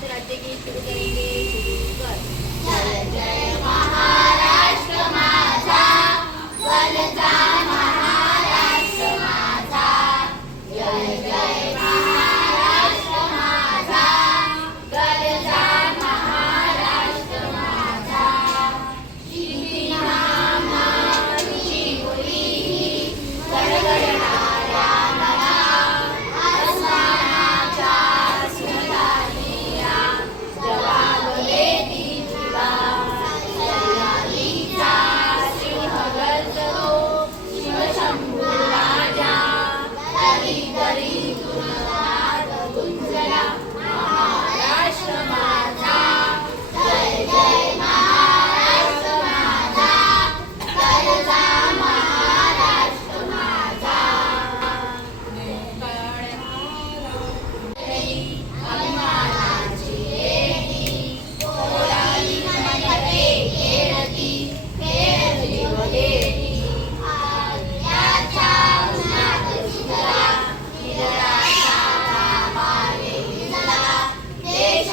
आज राज्य गीत शुरू करेंगे, शुरू कर। जय जय महाराष्ट्र माझा, वनचा महाराष्ट्र माझा, जय जय महाराष्ट्र माझा, गरजा महाराष्ट्र माझा, शिंपी नामाची बोली गडगडणाऱ्या मना, आसमानाच्या सुधारिया जवाब देती जीवा, सह्याद्रीचा सिंह गर्जतो शिवशंभू राजा, तरी तरी तुझा गुंजला महाराष्ट्र माझा, जय जय महाराष्ट्र माझा, गरजा महाराष्ट्र माझा. अभिमानाची येणी कोराली मनते खेळती, खेळती व गेली, आल्याच्या उन्हात भिजला, निराशाचा मागे भिजला, देश